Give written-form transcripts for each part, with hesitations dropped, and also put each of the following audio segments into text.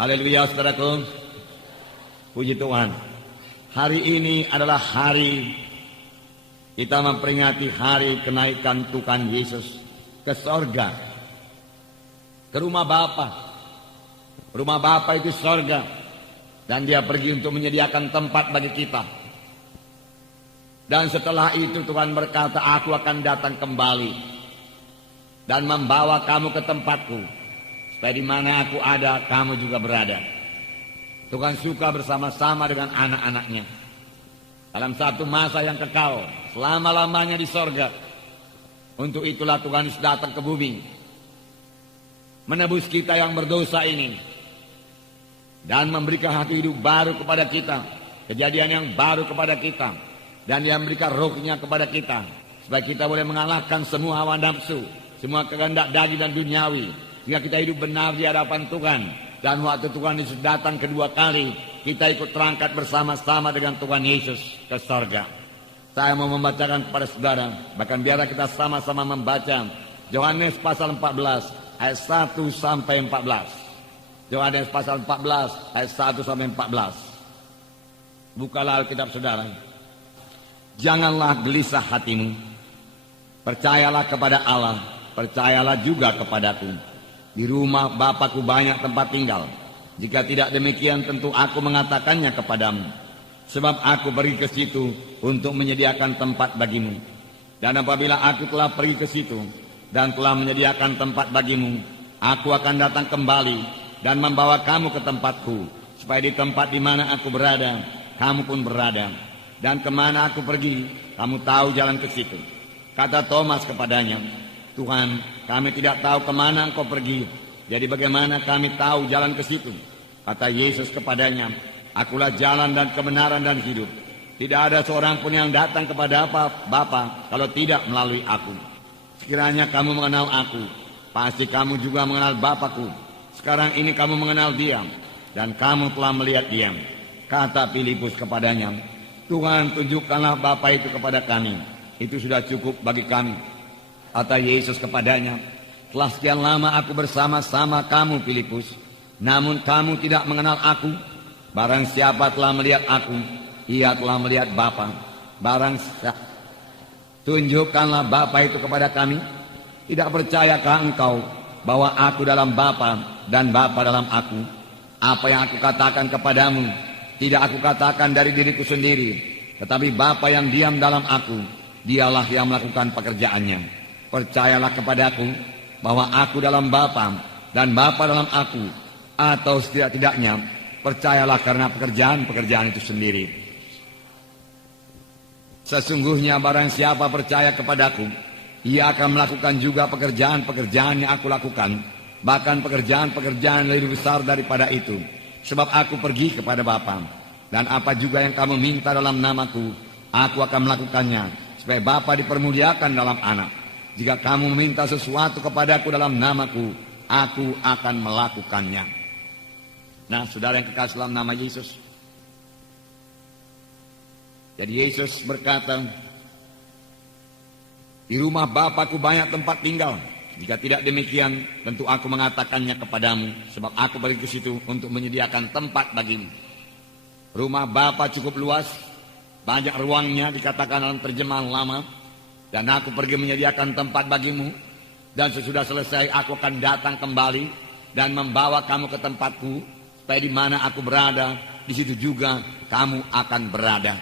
Haleluya saudaraku. Puji Tuhan. Hari ini adalah hari kita memperingati hari kenaikan Tuhan Yesus ke sorga, ke rumah Bapa. Rumah Bapa itu sorga, dan dia pergi untuk menyediakan tempat bagi kita. Dan setelah itu Tuhan berkata, aku akan datang kembali dan membawa kamu ke tempatku, supaya di mana aku ada, kamu juga berada. Tuhan suka bersama-sama dengan anak-anaknya dalam satu masa yang kekal, selama-lamanya di sorga. Untuk itulah Tuhan Yesus datang ke bumi, menebus kita yang berdosa ini, dan memberikan hati hidup baru kepada kita, kejadian yang baru kepada kita, dan dia memberikan rohnya kepada kita, supaya kita boleh mengalahkan semua hawa nafsu, semua kehendak daging dan duniawi, sehingga kita hidup benar di hadapan Tuhan. Dan waktu Tuhan Yesus datang kedua kali, kita ikut terangkat bersama-sama dengan Tuhan Yesus ke sorga. Saya mau membacakan kepada saudara, bahkan biarlah kita sama-sama membaca Yohanes pasal 14 ayat 1 sampai 14. Yohanes pasal 14 ayat 1 sampai 14. Bukalah Alkitab saudara. Janganlah gelisah hatimu, percayalah kepada Allah, percayalah juga kepadaku. Di rumah Bapakku banyak tempat tinggal. Jika tidak demikian, tentu aku mengatakannya kepadamu. Sebab aku pergi ke situ untuk menyediakan tempat bagimu. Dan apabila aku telah pergi ke situ dan telah menyediakan tempat bagimu, aku akan datang kembali dan membawa kamu ke tempatku, supaya di tempat di mana aku berada, kamu pun berada. Dan kemana aku pergi, kamu tahu jalan ke situ. Kata Thomas kepadanya, Tuhan, kami tidak tahu kemana engkau pergi, jadi bagaimana kami tahu jalan ke situ? Kata Yesus kepadanya, akulah jalan dan kebenaran dan hidup. Tidak ada seorang pun yang datang kepada Bapa kalau tidak melalui aku. Sekiranya kamu mengenal aku, pasti kamu juga mengenal Bapakku. Sekarang ini kamu mengenal Dia, dan kamu telah melihat Dia. Kata Filipus kepadanya, Tuhan, tunjukkanlah Bapa itu kepada kami, itu sudah cukup bagi kami. Kata Yesus kepadanya, telah sekian lama aku bersama-sama kamu, Filipus, namun kamu tidak mengenal aku. Barang siapa telah melihat aku, ia telah melihat Bapa. Tunjukkanlah Bapa itu kepada kami. Tidak percayakah engkau bahwa aku dalam Bapa dan Bapa dalam aku? Apa yang aku katakan kepadamu, tidak aku katakan dari diriku sendiri, tetapi Bapa yang diam dalam aku, dialah yang melakukan pekerjaannya. Percayalah kepadaku bahwa aku dalam Bapa dan Bapa dalam aku, atau setidak-tidaknya percayalah karena pekerjaan-pekerjaan itu sendiri. Sesungguhnya barang siapa percaya kepadaku, ia akan melakukan juga pekerjaan-pekerjaan yang aku lakukan, bahkan pekerjaan-pekerjaan lebih besar daripada itu. Sebab aku pergi kepada Bapa, dan apa juga yang kamu minta dalam namaku, aku akan melakukannya, supaya Bapa dipermuliakan dalam anak. Jika kamu meminta sesuatu kepadaku dalam namaku, aku akan melakukannya. Nah, saudara yang kekasih dalam nama Yesus. Jadi Yesus berkata, di rumah Bapakku banyak tempat tinggal. Jika tidak demikian, tentu aku mengatakannya kepadamu, sebab aku pergi ke situ untuk menyediakan tempat bagimu. Rumah Bapa cukup luas, banyak ruangnya, dikatakan dalam terjemahan lama. Dan aku pergi menyediakan tempat bagimu, dan sesudah selesai aku akan datang kembali dan membawa kamu ke tempatku, supaya di mana aku berada, di situ juga kamu akan berada.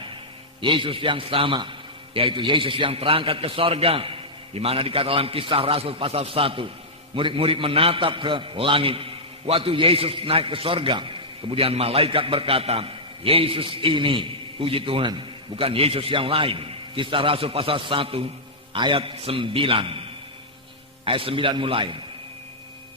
Yesus yang sama, yaitu Yesus yang terangkat ke sorga, di mana dikatakan dalam Kisah Rasul pasal 1, murid-murid menatap ke langit. Waktu Yesus naik ke sorga, kemudian malaikat berkata, Yesus ini, puji Tuhan, bukan Yesus yang lain. Kisah Rasul pasal 1 ayat 9. Ayat 9 mulai.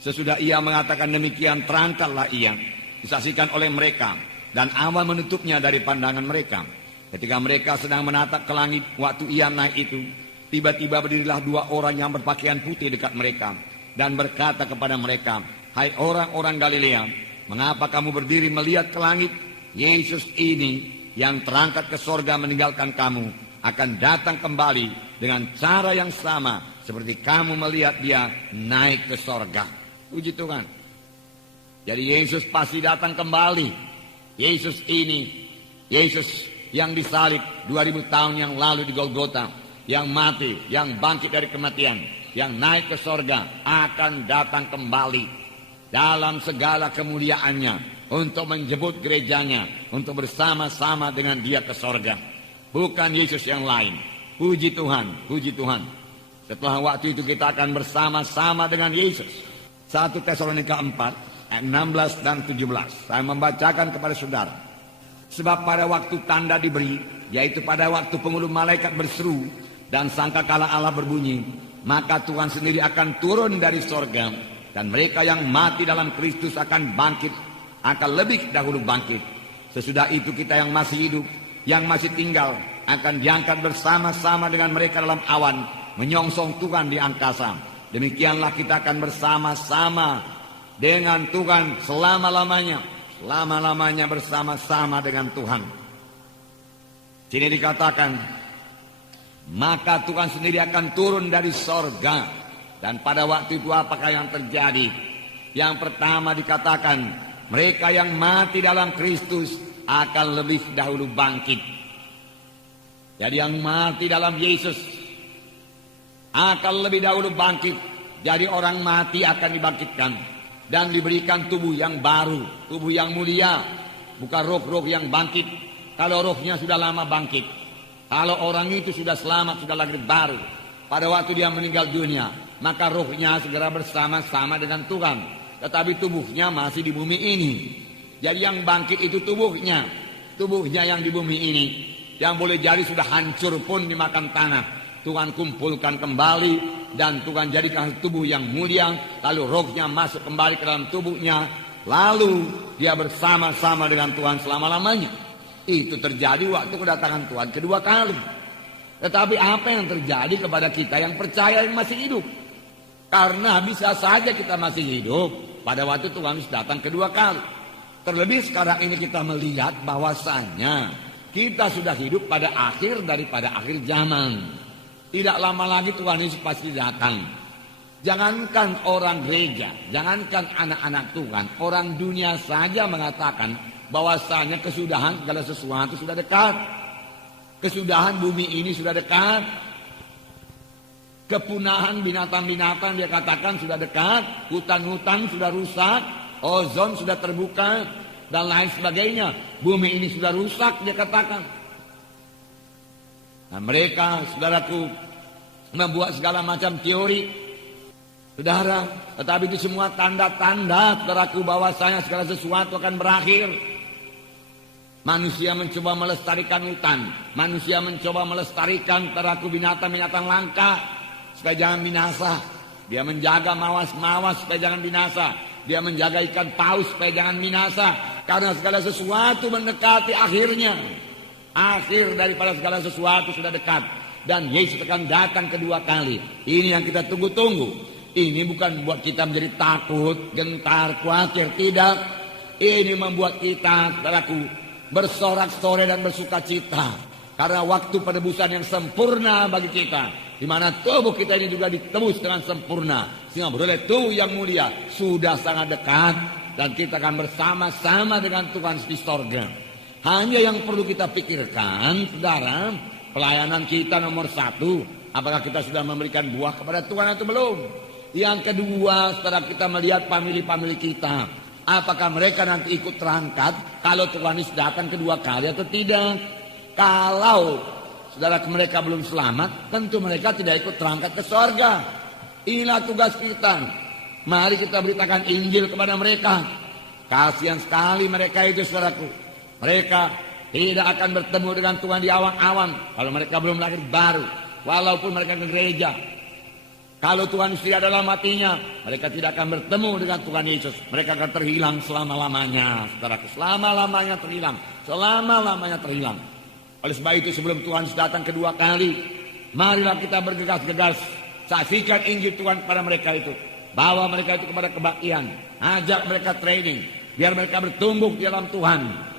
Sesudah ia mengatakan demikian, terangkatlah ia, disaksikan oleh mereka, dan awan menutupnya dari pandangan mereka. Ketika mereka sedang menatap ke langit, waktu ia naik itu, tiba-tiba berdirilah dua orang yang berpakaian putih dekat mereka, dan berkata kepada mereka, hai orang-orang Galilea, mengapa kamu berdiri melihat ke langit? Yesus ini yang terangkat ke sorga meninggalkan kamu, akan datang kembali dengan cara yang sama seperti kamu melihat dia naik ke sorga. Puji Tuhan. Jadi Yesus pasti datang kembali. Yesus ini, Yesus yang disalib 2000 tahun yang lalu di Golgota, yang mati, yang bangkit dari kematian, yang naik ke sorga, akan datang kembali dalam segala kemuliaannya untuk menjemput gerejanya, untuk bersama-sama dengan dia ke sorga. Bukan Yesus yang lain. Puji Tuhan, puji Tuhan. Setelah waktu itu kita akan bersama-sama dengan Yesus. 1 Tesalonika 4 ayat 16 dan 17. Saya membacakan kepada saudara. Sebab pada waktu tanda diberi, yaitu pada waktu penghulu malaikat berseru dan sangkakala Allah berbunyi, maka Tuhan sendiri akan turun dari sorga, dan mereka yang mati dalam Kristus akan bangkit, akan lebih dahulu bangkit. Sesudah itu kita yang masih hidup, yang masih tinggal, akan diangkat bersama-sama dengan mereka dalam awan, menyongsong Tuhan di angkasa. Demikianlah kita akan bersama-sama dengan Tuhan selama-lamanya. Selama-lamanya bersama-sama dengan Tuhan. Sini dikatakan, maka Tuhan sendiri akan turun dari sorga. Dan pada waktu itu apakah yang terjadi? Yang pertama dikatakan, mereka yang mati dalam Kristus akan lebih dahulu bangkit. Jadi yang mati dalam Yesus akan lebih dahulu bangkit. Jadi orang mati akan dibangkitkan dan diberikan tubuh yang baru, tubuh yang mulia, bukan roh-roh yang bangkit. Kalau rohnya sudah lama bangkit, kalau orang itu sudah selamat, sudah lahir baru, pada waktu dia meninggal dunia, maka rohnya segera bersama-sama dengan Tuhan. Tetapi tubuhnya masih di bumi ini. Jadi yang bangkit itu tubuhnya yang di bumi ini. Yang boleh jadi sudah hancur pun dimakan tanah, Tuhan kumpulkan kembali dan Tuhan jadikan tubuh yang mulia. Lalu rohnya masuk kembali ke dalam tubuhnya, lalu dia bersama-sama dengan Tuhan selama-lamanya. Itu terjadi waktu kedatangan Tuhan kedua kali. Tetapi apa yang terjadi kepada kita yang percaya yang masih hidup? Karena bisa saja kita masih hidup pada waktu Tuhan datang kedua kali. Terlebih sekarang ini kita melihat bahwasanya kita sudah hidup pada akhir daripada akhir zaman. Tidak lama lagi Tuhan Yesus pasti datang. Jangankan orang gereja, jangankan anak-anak Tuhan, orang dunia saja mengatakan bahwasanya kesudahan segala sesuatu sudah dekat. Kesudahan bumi ini sudah dekat. Kepunahan binatang-binatang dia katakan sudah dekat. Hutan-hutan sudah rusak, ozon sudah terbuka, dan lain sebagainya. Bumi ini sudah rusak, dia katakan. Nah mereka, saudaraku, membuat segala macam teori. Saudara, tetapi itu semua tanda-tanda, saudaraku, bahwasanya segala sesuatu akan berakhir. Manusia mencoba melestarikan hutan. Manusia mencoba melestarikan, saudaraku, binatang-binatang langka supaya jangan binasa. Dia menjaga mawas-mawas supaya jangan binasa. Dia menjaga ikan paus supaya jangan binasa. Karena segala sesuatu mendekati akhirnya. Akhir daripada segala sesuatu sudah dekat. Dan Yesus akan datang kedua kali. Ini yang kita tunggu-tunggu. Ini bukan membuat kita menjadi takut, gentar, khawatir. Tidak. Ini membuat kita, saudaraku, bersorak-sorai dan bersuka cita. Karena waktu penebusan yang sempurna bagi kita. Di mana tubuh kita ini juga ditebus dengan sempurna. Sehingga beroleh tubuh yang mulia sudah sangat dekat. Dan kita akan bersama-sama dengan Tuhan di sorga. Hanya yang perlu kita pikirkan, saudara, pelayanan kita nomor 1. Apakah kita sudah memberikan buah kepada Tuhan atau belum? Yang kedua, setelah kita melihat famili-famili kita. Apakah mereka nanti ikut terangkat kalau Tuhan Yesus datang kedua kali atau tidak? Kalau saudara mereka belum selamat, tentu mereka tidak ikut terangkat ke sorga. Inilah tugas kita. Mari kita beritakan Injil kepada mereka. Kasihan sekali mereka itu, saudaraku. Mereka tidak akan bertemu dengan Tuhan di awan-awan kalau mereka belum lahir baru. Walaupun mereka ke gereja. Kalau Tuhan tidak dalam hatinya, mereka tidak akan bertemu dengan Tuhan Yesus. Mereka akan terhilang selama-lamanya, saudaraku. Selama-lamanya terhilang. Selama-lamanya terhilang. Oleh sebab itu sebelum Tuhan datang kedua kali, marilah kita bergegas-gegas saksikan Injil Tuhan kepada mereka itu. Bawa mereka itu kepada kebaktian. Ajak mereka training. Biar mereka bertumbuh di dalam Tuhan.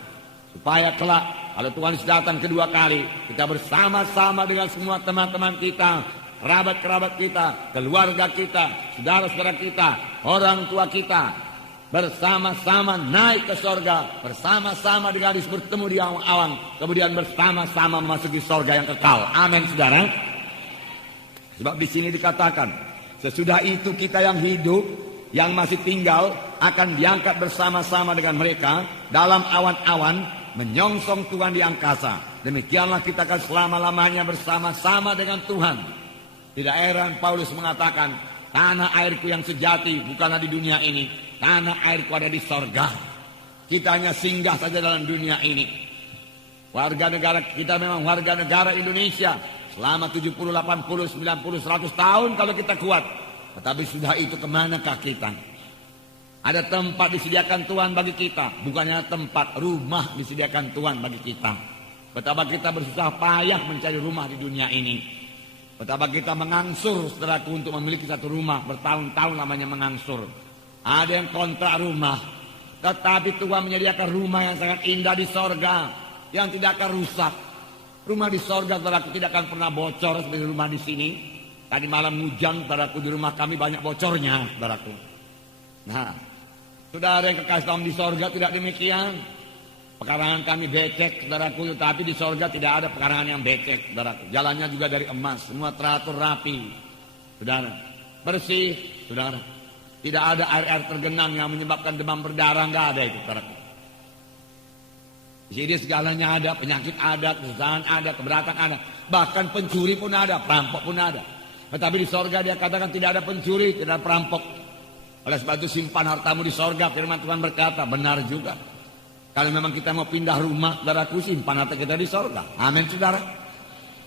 Supaya kelak kalau Tuhan datang kedua kali, kita bersama-sama dengan semua teman-teman kita, kerabat-kerabat kita, keluarga kita, saudara-saudara kita, orang tua kita, bersama-sama naik ke sorga, bersama-sama di garis bertemu di awan-awan, kemudian bersama-sama memasuki sorga yang kekal. Amin, saudara. Sebab di sini dikatakan, sesudah itu kita yang hidup, yang masih tinggal, akan diangkat bersama-sama dengan mereka dalam awan-awan, menyongsong Tuhan di angkasa. Demikianlah kita akan selama-lamanya bersama-sama dengan Tuhan. Tidak heran Paulus mengatakan, tanah airku yang sejati bukanlah di dunia ini, tanah airku ada di sorga. Kita hanya singgah saja dalam dunia ini. Warga negara kita memang warga negara Indonesia selama 70, 80, 90, 100 tahun kalau kita kuat. Tetapi sudah itu kemanakah kita? Ada tempat disediakan Tuhan bagi kita, bukannya tempat, rumah disediakan Tuhan bagi kita. Betapa kita bersusah payah mencari rumah di dunia ini. Betapa kita mengangsur, saudaraku, untuk memiliki satu rumah, bertahun-tahun namanya mengangsur. Ada yang kontrak rumah, tetapi Tuhan menyediakan rumah yang sangat indah di sorga, yang tidak akan rusak. Rumah di sorga, saudaraku, tidak akan pernah bocor seperti rumah di sini. Tadi malam hujan, saudaraku, di rumah kami banyak bocornya, saudaraku. Nah, saudara yang kekasih Tuhan di sorga tidak demikian. Pekarangan kami becek, saudaraku, tapi di sorga tidak ada pekarangan yang becek, saudaraku. Jalannya juga dari emas, semua teratur rapi, saudara. Bersih, saudara. Tidak ada air-air tergenang yang menyebabkan demam berdarah, nggak ada itu, saudaraku. Di sini segalanya ada, penyakit ada, kesusahan ada, keberatan ada. Bahkan pencuri pun ada, perampok pun ada. Tetapi di sorga dia katakan tidak ada pencuri, tidak ada perampok. Oleh sebab itu simpan hartamu di sorga, firman Tuhan berkata, benar juga. Kalau memang kita mau pindah rumah, saudaraku, simpan harta kita di sorga. Amin, saudara.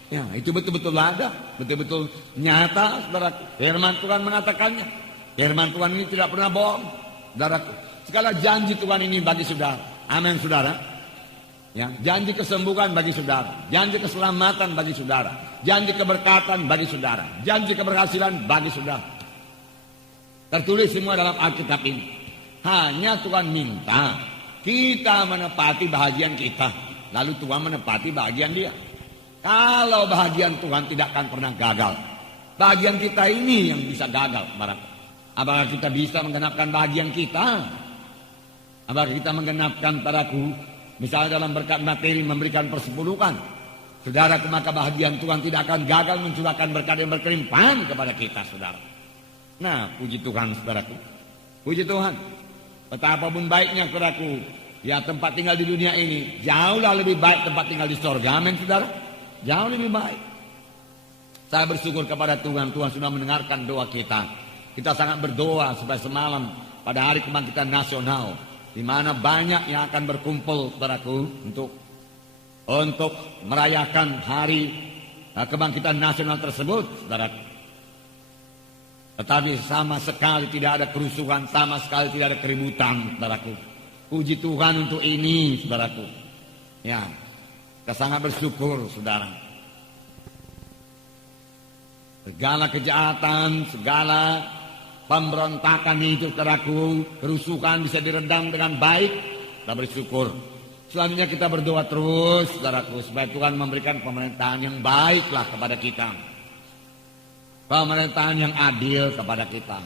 Ya, itu betul-betul ada, betul-betul nyata, saudaraku. Firman Tuhan mengatakannya. Firman Tuhan ini tidak pernah bohong, saudaraku. Segala janji Tuhan ini bagi saudara. Amin, saudara. Ya, janji kesembuhan bagi saudara, janji keselamatan bagi saudara, janji keberkatan bagi saudara, janji keberhasilan bagi saudara. Tertulis semua dalam Alkitab ini. Hanya Tuhan minta kita menepati bahagian kita, lalu Tuhan menepati bahagian dia. Kalau bahagian Tuhan tidak akan pernah gagal. Bahagian kita ini yang bisa gagal. Apakah kita bisa menggenapkan bahagian kita? Apakah kita menggenapkan, saudaraku, misalnya dalam berkat materi memberikan persepuluhan, saudara, maka bahagian Tuhan tidak akan gagal mencurahkan berkat yang berkelimpahan kepada kita, saudara. Nah, puji Tuhan, saudaraku. Puji Tuhan. Betapapun baiknya, saudaraku, ya tempat tinggal di dunia ini jauhlah lebih baik tempat tinggal di sorga. Amin, saudara. Jauh lebih baik. Saya bersyukur kepada Tuhan. Tuhan sudah mendengarkan doa kita. Kita sangat berdoa supaya semalam pada hari kebangkitan nasional, di mana banyak yang akan berkumpul, saudaraku, untuk merayakan hari kebangkitan nasional tersebut, saudaraku. Tetapi sama sekali tidak ada kerusuhan, sama sekali tidak ada keributan, saudaraku. Puji Tuhan untuk ini, saudaraku. Ya, kita sangat bersyukur, saudara. Segala kejahatan, segala pemberontakan itu, saudaraku, kerusuhan bisa diredam dengan baik. Kita bersyukur. Selanjutnya kita berdoa terus, saudaraku, supaya Tuhan memberikan pemerintahan yang baiklah kepada kita. Pemerintahan yang adil kepada kita.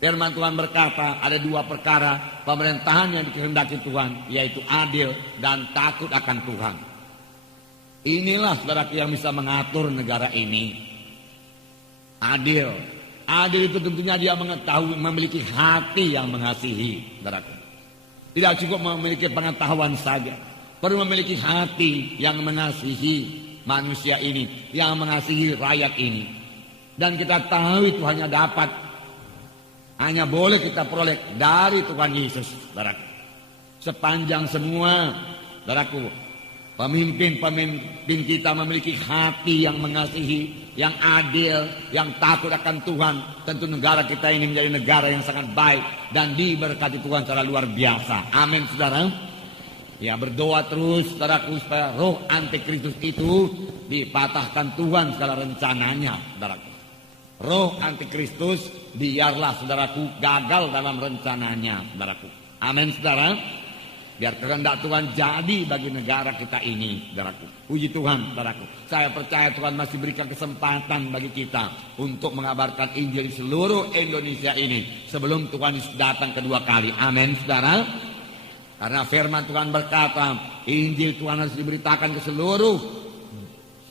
Firman Tuhan berkata, ada dua perkara pemerintahan yang dikehendaki Tuhan, yaitu adil dan takut akan Tuhan. Inilah, saudaraku, yang bisa mengatur negara ini. Adil. Adil itu tentunya dia mengetahui, memiliki hati yang mengasihi, saudaraku. Tidak cukup memiliki pengetahuan saja, perlu memiliki hati yang mengasihi manusia ini, yang mengasihi rakyat ini. Dan kita tahu itu hanya boleh kita peroleh dari Tuhan Yesus, saudaraku. Sepanjang semua, saudaraku, pemimpin kita memiliki hati yang mengasihi, yang adil, yang takut akan Tuhan, tentu negara kita ini menjadi negara yang sangat baik dan diberkati Tuhan secara luar biasa. Amin, saudara. Ya, berdoa terus, saudaraku, supaya roh antikristus itu dipatahkan Tuhan segala rencananya, saudaraku. Roh antikristus biarlah, saudaraku, gagal dalam rencananya, saudaraku. Amin, saudara. Biar kehendak Tuhan jadi bagi negara kita ini, saudaraku. Puji Tuhan, saudaraku. Saya percaya Tuhan masih berikan kesempatan bagi kita untuk mengabarkan Injil di seluruh Indonesia ini sebelum Tuhan datang kedua kali. Amin, saudara. Karena firman Tuhan berkata, Injil Tuhan harus diberitakan ke seluruh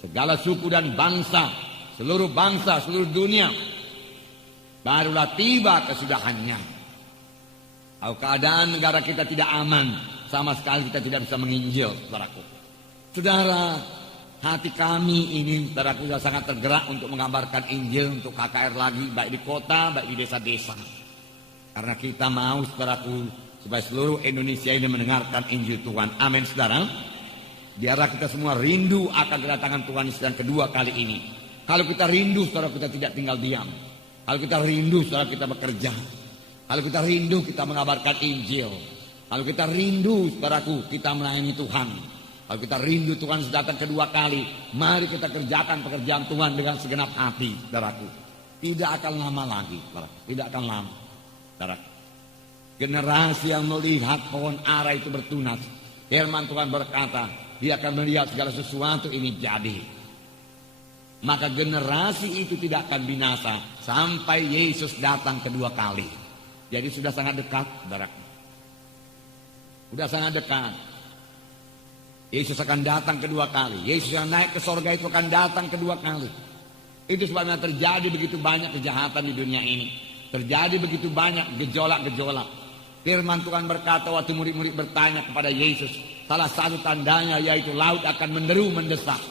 segala suku dan bangsa, seluruh dunia. Barulah tiba kesudahannya. Kalau keadaan negara kita tidak aman, sama sekali kita tidak bisa menginjil, saudaraku. Saudara, hati kami ini, saudaraku, sudah sangat tergerak untuk mengabarkan Injil untuk KKR lagi, baik di kota, baik di desa-desa. Karena kita mau, saudaraku, supaya seluruh Indonesia ini mendengarkan Injil Tuhan. Amin, saudara. Biarlah kita semua rindu akan kedatangan Tuhan Yesus yang kedua kali ini. Kalau kita rindu, saudara, kita tidak tinggal diam. Kalau kita rindu, saudara, kita bekerja. Kalau kita rindu, kita mengabarkan Injil. Kalau kita rindu, saudaraku, kita melayani Tuhan. Kalau kita rindu Tuhan datang kedua kali, mari kita kerjakan pekerjaan Tuhan dengan segenap hati, saudaraku. Tidak akan lama lagi, saudaraku. Tidak akan lama, saudaraku. Generasi yang melihat pohon ara itu bertunas, firman Tuhan berkata, dia akan melihat segala sesuatu ini jadi. Maka generasi itu tidak akan binasa sampai Yesus datang kedua kali. Jadi sudah sangat dekat, saudaraku. Sudah sangat dekat. Yesus akan datang kedua kali. Yesus yang naik ke sorga itu akan datang kedua kali. Itu sebabnya terjadi begitu banyak kejahatan di dunia ini. Terjadi begitu banyak gejolak-gejolak. Firman Tuhan berkata waktu murid-murid bertanya kepada Yesus, salah satu tandanya yaitu laut akan menderu mendesak.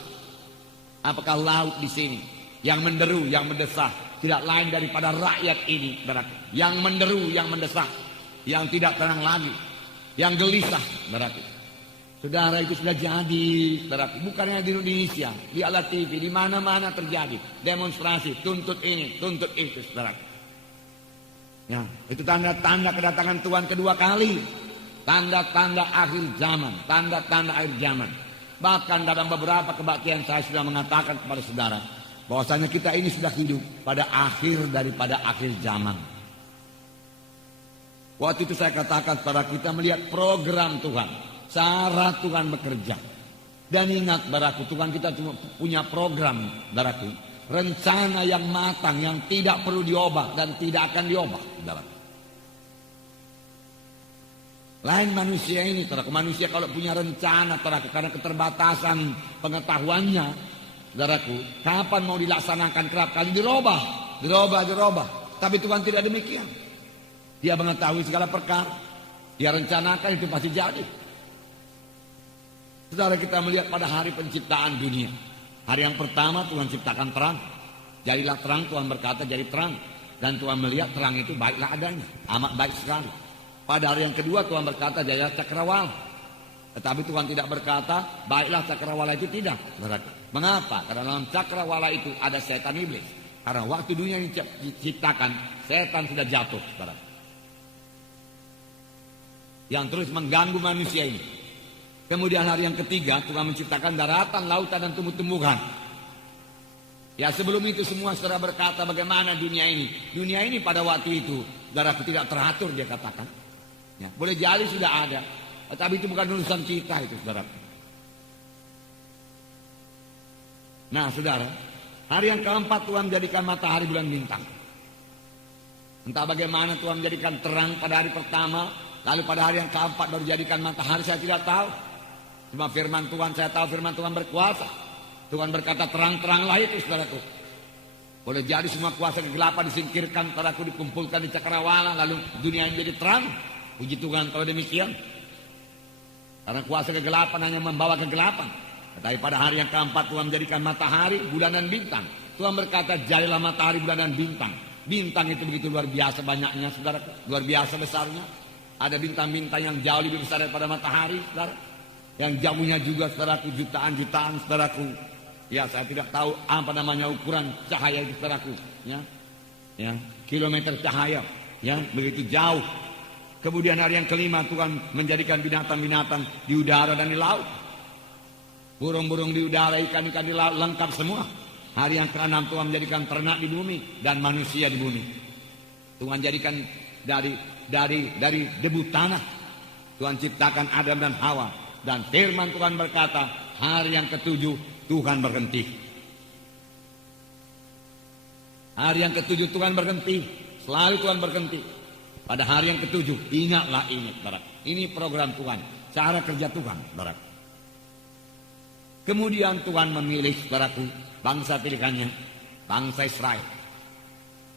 Apakah laut di sini yang menderu, yang mendesak tidak lain daripada rakyat ini, berarti yang menderu, yang mendesak, yang tidak tenang lagi, yang gelisah, berarti. Saudara, itu sudah jadi, berarti bukannya di Indonesia, di alat TV, di mana-mana terjadi demonstrasi, tuntut ini, tuntut itu, berarti. Ya, itu tanda-tanda kedatangan Tuhan kedua kali, tanda-tanda akhir zaman, tanda-tanda akhir zaman. Bahkan dalam beberapa kebaktian saya sudah mengatakan kepada saudara bahwasanya kita ini sudah hidup pada akhir daripada akhir zaman. Waktu itu saya katakan pada kita melihat program Tuhan, cara Tuhan bekerja. Dan ingat, saudaraku, Tuhan kita cuma punya program, saudaraku, rencana yang matang yang tidak perlu diubah dan tidak akan diubah, saudaraku. Lain manusia ini, saudaraku. Manusia kalau punya rencana, saudaraku, karena keterbatasan pengetahuannya, saudaraku, kapan mau dilaksanakan kerap kali dirubah. Tapi Tuhan tidak demikian. Dia mengetahui segala perkara. Dia rencanakan itu pasti jadi. Saudara, kita melihat pada hari penciptaan dunia. Hari yang pertama Tuhan ciptakan terang. Jadilah terang, Tuhan berkata jadi terang. Dan Tuhan melihat terang itu baiklah adanya. Amat baik sekali. Pada hari yang kedua Tuhan berkata jadilah cakrawala. Tetapi Tuhan tidak berkata baiklah cakrawala itu tidak. Mengapa? Karena dalam cakrawala itu ada setan iblis. Karena waktu dunia ini diciptakan, setan sudah jatuh. Yang terus mengganggu manusia ini. Kemudian hari yang ketiga Tuhan menciptakan daratan, lautan dan tumbuh-tumbuhan. Ya, sebelum itu semua saudara berkata bagaimana dunia ini. Dunia ini pada waktu itu saudaraku tidak teratur, dia katakan. Ya, boleh jadi sudah ada, tapi itu bukan urusan kita itu, saudara. Nah, saudara, hari yang keempat Tuhan menjadikan matahari, bulan, bintang. Entah bagaimana Tuhan menjadikan terang pada hari pertama, lalu pada hari yang keempat baru jadikan matahari, saya tidak tahu. Cuma firman Tuhan, saya tahu firman Tuhan berkuasa. Tuhan berkata terang-teranglah itu, saudaraku. Boleh jadi semua kuasa kegelapan disingkirkan, saudaraku, dikumpulkan di cakrawala, lalu dunia menjadi terang. Puji Tuhan kalau demikian. Karena kuasa kegelapan hanya membawa kegelapan. Tetapi pada hari yang keempat Tuhan menjadikan matahari, bulan dan bintang. Tuhan berkata jadilah matahari, bulan dan bintang. Bintang itu begitu luar biasa banyaknya, saudara. Luar biasa besarnya. Ada bintang-bintang yang jauh lebih besar daripada matahari, saudara. Yang jauhnya juga, saudaraku, jutaan-jutaan, saudaraku. Ya, saya tidak tahu apa namanya ukuran cahaya itu, saudaraku. Ya, kilometer cahaya. Ya, begitu jauh. Kemudian hari yang kelima Tuhan menjadikan binatang-binatang di udara dan di laut. Burung-burung di udara, ikan-ikan di laut, lengkap semua. Hari yang keenam Tuhan menjadikan ternak di bumi dan manusia di bumi. Tuhan jadikan dari debu tanah. Tuhan ciptakan Adam dan Hawa. Dan firman Tuhan berkata, hari yang ketujuh Tuhan berhenti. Hari yang ketujuh Tuhan berhenti. Selalu Tuhan berhenti. Pada hari yang ketujuh, ingatlah ini, saudara. Ini program Tuhan, cara kerja Tuhan, saudara. Kemudian Tuhan memilih, saudaraku, bangsa pilihannya, bangsa Israel.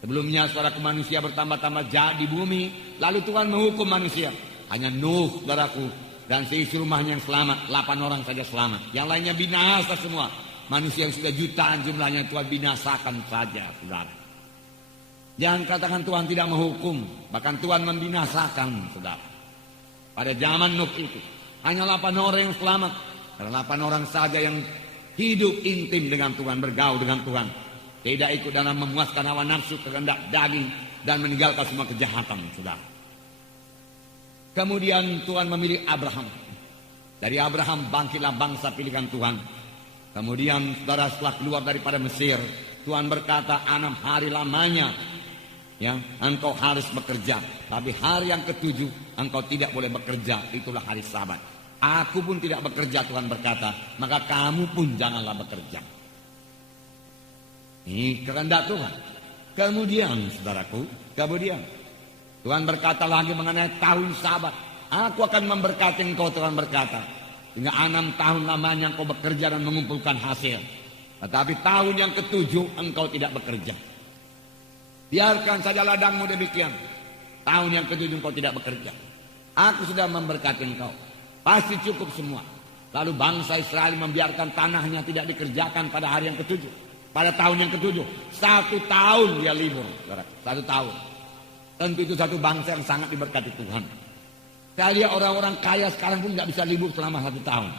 Sebelumnya, saudaraku, manusia bertambah-tambah jahat di bumi. Lalu Tuhan menghukum manusia. Hanya Nuh, saudaraku, dan seisi rumahnya yang selamat. 8 orang saja selamat. Yang lainnya binasa semua. Manusia yang sudah jutaan jumlahnya Tuhan binasakan saja, saudara. Jangan katakan Tuhan tidak menghukum. Bahkan Tuhan membinasakan, saudara. Pada zaman Nuh itu, hanya 8 orang yang selamat. Karena 8 orang saja yang hidup intim dengan Tuhan, bergaul dengan Tuhan. Tidak ikut dalam memuaskan hawa nafsu, kehendak daging, dan meninggalkan semua kejahatan, saudara. Kemudian Tuhan memilih Abraham. Dari Abraham bangkitlah bangsa pilihan Tuhan. Kemudian saudara, setelah keluar daripada Mesir, Tuhan berkata, 6 hari lamanya ya, engkau harus bekerja. Tapi hari yang ketujuh engkau tidak boleh bekerja. Itulah hari Sabat. Aku pun tidak bekerja, Tuhan berkata. Maka kamu pun janganlah bekerja. Ini kehendak Tuhan. Kemudian saudaraku, Tuhan berkata lagi mengenai tahun Sabat. Aku akan memberkati engkau, Tuhan berkata. Hingga 6 tahun lamanya engkau bekerja dan mengumpulkan hasil. Tetapi tahun yang ketujuh engkau tidak bekerja. Biarkan saja ladangmu demikian. Tahun yang ketujuh engkau tidak bekerja. Aku sudah memberkati engkau. Pasti cukup semua. Lalu bangsa Israel membiarkan tanahnya tidak dikerjakan pada hari yang ketujuh. Pada tahun yang ketujuh. 1 tahun dia libur. 1 tahun. Tentu itu satu bangsa yang sangat diberkati Tuhan. Saya lihat orang-orang kaya sekarang pun tidak bisa libur selama 1 tahun.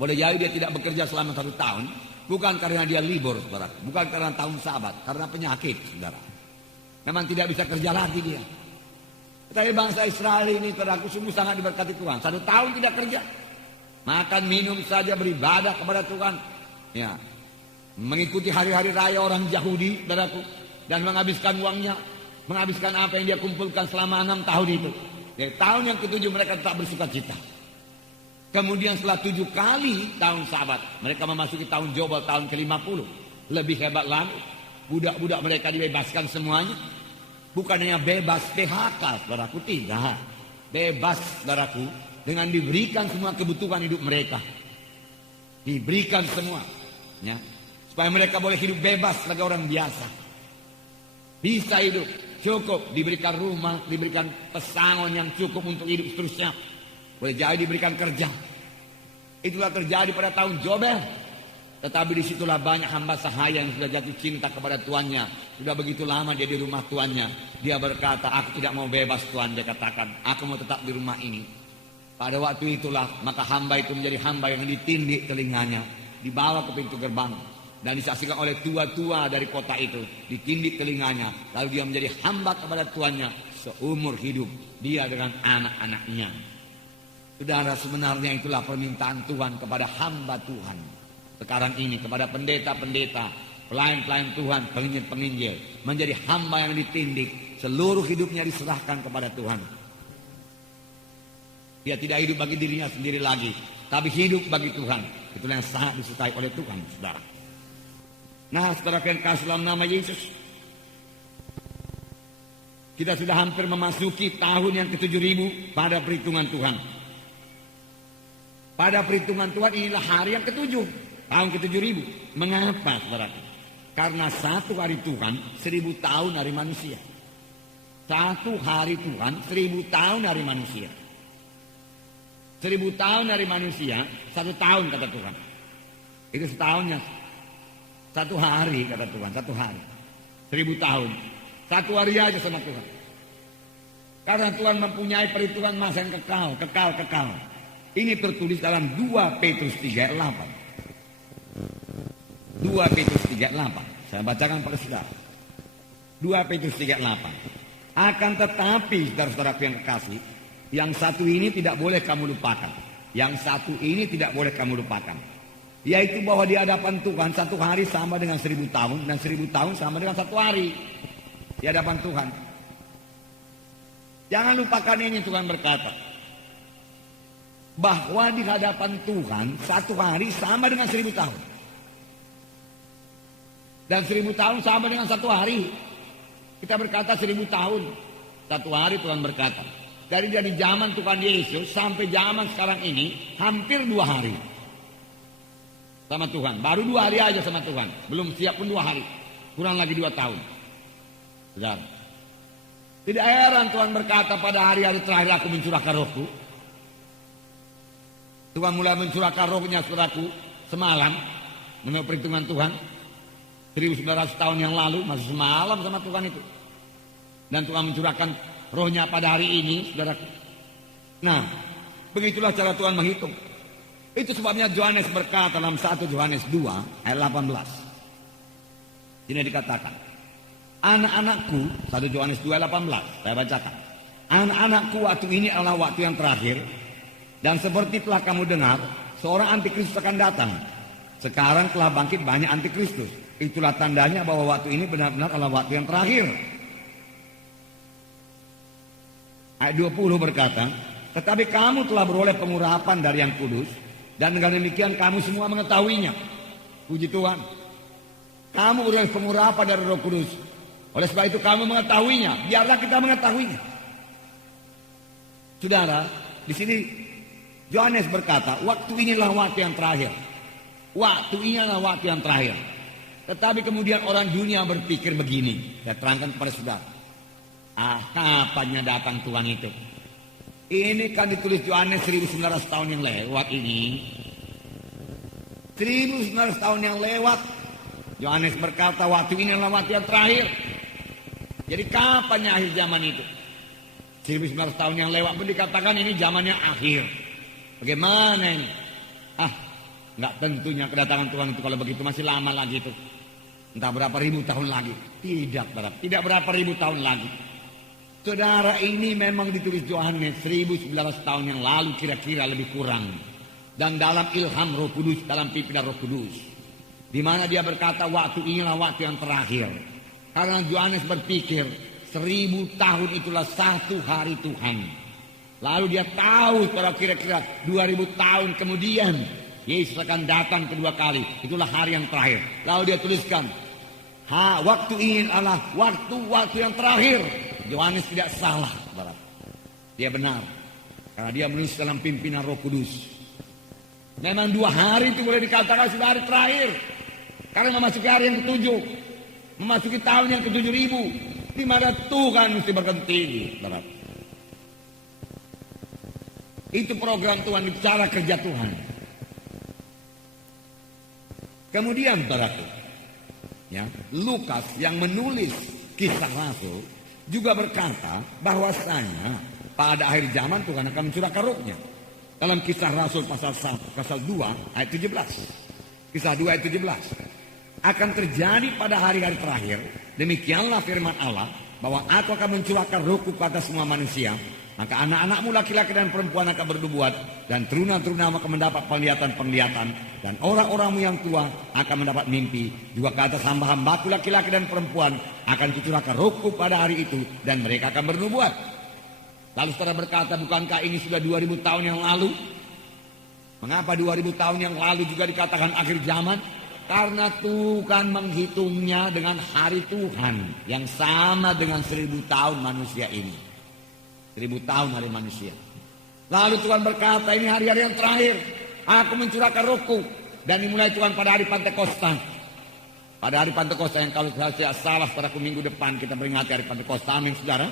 Boleh jadi dia tidak bekerja selama 1 tahun. Bukan karena dia libur, saudara. Bukan karena tahun Sabat. Karena penyakit, saudara. Memang tidak bisa kerja lagi dia. Tapi bangsa Israel ini, saudaraku, sungguh sangat diberkati Tuhan. 1 tahun tidak kerja. Makan, minum saja, beribadah kepada Tuhan. Ya, mengikuti hari-hari raya orang Yahudi, saudaraku. Dan menghabiskan uangnya. Menghabiskan apa yang dia kumpulkan selama 6 tahun itu. Dari tahun yang ketujuh mereka tetap bersuka cita. Kemudian setelah 7 kali tahun Sabat, mereka memasuki tahun Jobel, tahun ke-50. Lebih hebat lagi, budak-budak mereka dibebaskan semuanya. Bukan hanya bebas PHK, saudaraku, tidak. Bebas, saudaraku, dengan diberikan semua kebutuhan hidup mereka. Diberikan semua. Ya, supaya mereka boleh hidup bebas sebagai orang biasa. Bisa hidup, cukup, diberikan rumah, diberikan pesangon yang cukup untuk hidup seterusnya. Boleh jadi diberikan kerja. Itulah terjadi pada tahun Jobel. Tetapi disitulah banyak hamba sahaya yang sudah jatuh cinta kepada tuannya. Sudah begitu lama dia di rumah tuannya. Dia berkata, aku tidak mau bebas Tuhan. Dia katakan, aku mau tetap di rumah ini. Pada waktu itulah maka hamba itu menjadi hamba yang ditindik telinganya. Dibawa ke pintu gerbang. Dan disaksikan oleh tua-tua dari kota itu. Ditindik telinganya. Lalu dia menjadi hamba kepada tuannya. Seumur hidup dia dengan anak-anaknya. Saudara, sebenarnya itulah permintaan Tuhan kepada hamba Tuhan. Sekarang ini kepada pendeta-pendeta, pelayan-pelayan Tuhan, penginjil-penginjil. Menjadi hamba yang ditindik. Seluruh hidupnya diserahkan kepada Tuhan. Dia tidak hidup bagi dirinya sendiri lagi. Tapi hidup bagi Tuhan. Itulah yang sangat disukai oleh Tuhan, saudara. Nah, saudara yang kasih dalam nama Yesus. Kita sudah hampir memasuki tahun yang ke-7.000 pada perhitungan Tuhan. Pada perhitungan Tuhan inilah hari yang ke-7. Tahun ke-7.000. Mengapa, saudara? Karena 1 hari Tuhan 1000 tahun hari manusia. 1 hari Tuhan 1000 tahun hari manusia. 1000 tahun hari manusia 1 tahun kata Tuhan. Itu setahunnya 1 hari kata Tuhan. 1 hari 1000 tahun 1 hari aja sama Tuhan. Karena Tuhan mempunyai perhitungan masa yang kekal. Ini tertulis dalam 2 Petrus 3:8. 2 Petrus 3:8. Saya bacakan pada saudara. 2 Petrus 3:8. Akan tetapi, saudara-saudara yang kekasih, yang satu ini tidak boleh kamu lupakan. Yang satu ini tidak boleh kamu lupakan. Yaitu bahwa di hadapan Tuhan 1 hari sama dengan 1000 tahun. Dan 1000 tahun sama dengan 1 hari. Di hadapan Tuhan. Jangan lupakan ini, Tuhan berkata. Bahwa di hadapan Tuhan, satu hari sama dengan 1000 tahun. Dan 1000 tahun sama dengan satu hari. Kita berkata 1000 tahun. Satu hari Tuhan berkata. Dari zaman Tuhan Yesus sampai zaman sekarang ini, hampir 2 hari. Sama Tuhan. Baru 2 hari aja sama Tuhan. Belum siap pun 2 hari. Kurang lagi 2 tahun. Saudara. Tidak heran Tuhan berkata pada hari-hari terakhir aku mencurahkan rohku. Tuhan mulai mencurahkan rohnya saudaraku semalam. Menurut perhitungan Tuhan. 1900 tahun yang lalu masih semalam sama Tuhan itu. Dan Tuhan mencurahkan rohnya pada hari ini saudaraku. Nah begitulah cara Tuhan menghitung. Itu sebabnya Yohanes berkata dalam 1 Yohanes 2 ayat 18. Ini dikatakan. Anak-anakku, 1 Yohanes 2:18, saya bacakan. Anak-anakku, waktu ini adalah waktu yang terakhir. Dan seperti telah kamu dengar, seorang antikristus akan datang. Sekarang telah bangkit banyak antikristus. Itulah tandanya bahwa waktu ini benar-benar adalah waktu yang terakhir. Ayat 20 berkata, tetapi kamu telah beroleh pengurapan dari yang kudus. Dan dengan demikian kamu semua mengetahuinya. Puji Tuhan. Kamu beroleh pengurapan dari Roh Kudus. Oleh sebab itu kamu mengetahuinya. Biarlah kita mengetahuinya. Saudara, di sini Yohanes berkata, waktu inilah waktu yang terakhir. Waktu inilah waktu yang terakhir. Tetapi kemudian orang dunia berpikir begini. Saya terangkan kepada saudara. Kapannya datang Tuhan itu? Ini kan ditulis Yohanes 1900 tahun yang lewat ini. 1900 tahun yang lewat. Yohanes berkata waktu ini adalah waktu yang terakhir. Jadi kapannya akhir zaman itu? 1900 tahun yang lewat pun dikatakan ini zamannya akhir. Bagaimana ini? Nggak tentunya kedatangan Tuhan itu kalau begitu masih lama lagi itu. Entah berapa ribu tahun lagi. Tidak berapa ribu tahun lagi. Saudara, ini memang ditulis Yohanes 1900 tahun yang lalu kira-kira lebih kurang. Dan dalam ilham Roh Kudus, dalam pimpinan Roh Kudus. Di mana dia berkata waktu inilah waktu yang terakhir. Karena Yohanes berpikir 1000 tahun itulah satu hari Tuhan. Lalu dia tahu kalau kira-kira 2000 tahun kemudian Yesus akan datang kedua kali. Itulah hari yang terakhir. Lalu dia tuliskan, waktu ini adalah waktu yang terakhir. Yohanes tidak salah. Dia benar. Karena dia menulis dalam pimpinan Roh Kudus. Memang 2 hari itu boleh dikatakan sudah hari terakhir. Karena memasuki hari yang ke-7. Memasuki tahun yang ke-7000. Di mana Tuhan mesti berhenti. Itu program Tuhan, cara kerja Tuhan. Kemudian saudaraku, ya, Lukas yang menulis kisah Rasul juga berkata bahwasanya pada akhir zaman Tuhan akan mencurahkan rohnya. Dalam kisah Rasul pasal 2 ayat 17. Kisah 2 ayat 17. Akan terjadi pada hari-hari terakhir, demikianlah firman Allah, bahwa aku akan mencurahkan rohku ke atas semua manusia. Maka anak-anakmu laki-laki dan perempuan akan bernubuat, dan teruna-teruna akan mendapat penglihatan-penglihatan, dan orang-orangmu yang tua akan mendapat mimpi. Juga ke atas hamba-hambaku laki-laki dan perempuan akan kucurahkan rohku pada hari itu, dan mereka akan bernubuat. Lalu saudara berkata, bukankah ini sudah 2000 tahun yang lalu? Mengapa 2000 tahun yang lalu juga dikatakan akhir zaman? Karena Tuhan menghitungnya dengan hari Tuhan yang sama dengan 1000 tahun manusia ini. 1000 tahun hari manusia. Lalu Tuhan berkata, ini hari-hari yang terakhir. Aku mencurahkan rohku. Dan dimulai Tuhan pada hari Pantekosta. Pada hari Pantekosta yang kalau saya salah saudaraku minggu depan kita peringati hari Pantekosta. Amin saudara.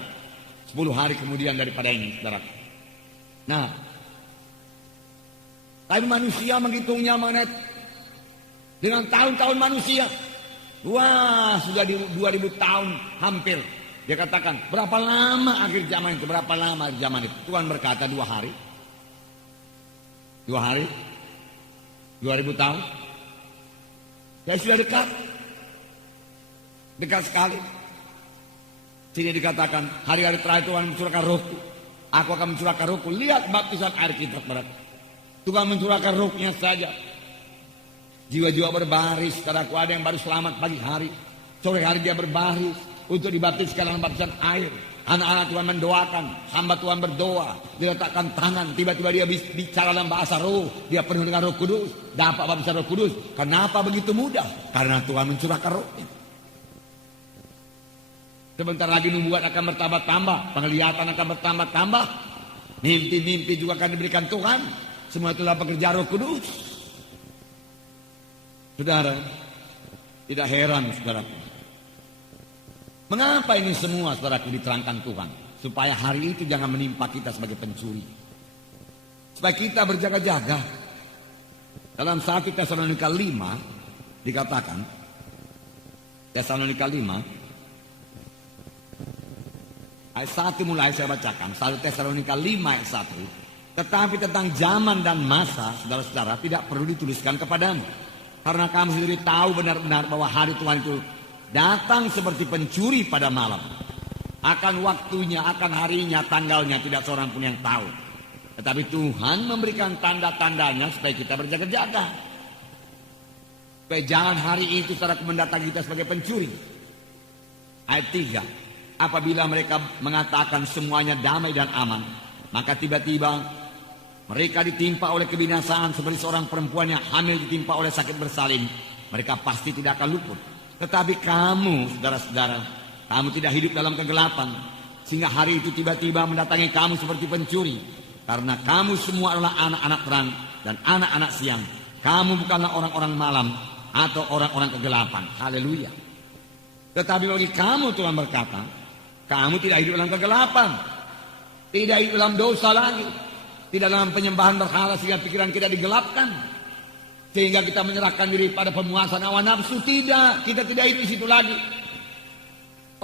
10 hari kemudian daripada ini saudara. Nah. Tapi manusia menghitungnya mengenai dengan tahun-tahun manusia. Wah, sudah di 2000 tahun hampir. Dia katakan, berapa lama akhir zaman itu? Berapa lama akhir zaman itu? Tuhan berkata 2 hari. 2 hari. 2000 tahun. Ya sudah dekat. Dekat sekali. Sini dikatakan, hari-hari terakhir Tuhan mencurahkan rohku. Aku akan mencurahkan rohku. Lihat baptisan air kita. Tuhan mencurahkan rohnya saja. Jiwa-jiwa berbaris, saudaraku, ada yang baru selamat pagi hari. Sore hari dia berbaris untuk dibaptiskan dalam baptisan air. Anak-anak Tuhan mendoakan, hamba Tuhan berdoa, diletakkan tangan, tiba-tiba dia bicara dalam bahasa roh, dia penuh dengan Roh Kudus, dapat baptisan Roh Kudus. Kenapa begitu mudah? Karena Tuhan mencurahkan rohnya. Sebentar lagi nubuat akan bertambah-tambah, penglihatan akan bertambah-tambah, mimpi-mimpi juga akan diberikan Tuhan. Semua itulah pekerjaan Roh Kudus. Saudara, tidak heran saudaraku. Mengapa ini semua saudaraku diterangkan Tuhan? Supaya hari itu jangan menimpa kita sebagai pencuri. Supaya kita berjaga-jaga. Dalam 1 Tesalonika 5 dikatakan, Tesalonika 5 ayat 1 mulai saya bacakan. 1 Tesalonika 5 ayat 1. Tetapi tentang zaman dan masa, saudara-saudara, tidak perlu dituliskan kepadamu. Karena kamu sendiri tahu benar-benar bahwa hari Tuhan itu datang seperti pencuri pada malam. Akan waktunya, akan harinya, tanggalnya tidak seorang pun yang tahu. Tetapi Tuhan memberikan tanda-tandanya supaya kita berjaga-jaga. Supaya jangan hari itu saudara mendatangi kita sebagai pencuri. Ayat 3. Apabila mereka mengatakan semuanya damai dan aman, maka tiba-tiba mereka ditimpa oleh kebinasaan seperti seorang perempuan yang hamil ditimpa oleh sakit bersalin. Mereka pasti tidak akan luput. Tetapi kamu, saudara-saudara, kamu tidak hidup dalam kegelapan, sehingga hari itu tiba-tiba mendatangi kamu seperti pencuri. Karena kamu semua adalah anak-anak terang dan anak-anak siang. Kamu bukanlah orang-orang malam atau orang-orang kegelapan. Haleluya. Tetapi bagi kamu, Tuhan berkata, kamu tidak hidup dalam kegelapan, tidak hidup dalam dosa lagi, tidak dalam penyembahan berhala sehingga pikiran kita digelapkan. Sehingga kita menyerahkan diri pada pemuasan hawa nafsu. Tidak, kita tidak hidup di situ lagi.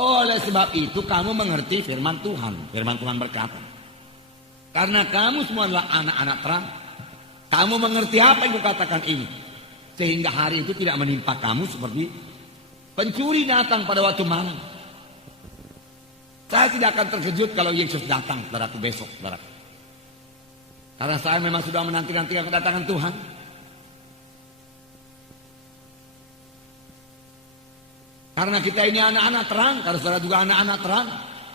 Oleh sebab itu kamu mengerti firman Tuhan. Firman Tuhan berkata, karena kamu semua adalah anak-anak terang, kamu mengerti apa yang kukatakan ini. Sehingga hari itu tidak menimpa kamu seperti pencuri datang pada waktu malam. Saya tidak akan terkejut kalau Yesus datang saudaraku besok, saudaraku. Karena saya memang sudah menanti-nantikan kedatangan Tuhan. Karena kita ini anak-anak terang, karena saudara juga anak-anak terang,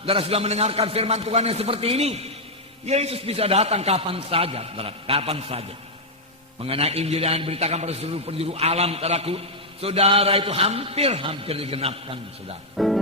saudara sudah mendengarkan firman Tuhan yang seperti ini. Yesus bisa datang kapan saja, saudara, kapan saja. Mengenai Injil yang diberitakan pada seluruh penjuru alam, saudaraku, saudara itu hampir digenapkan, saudara.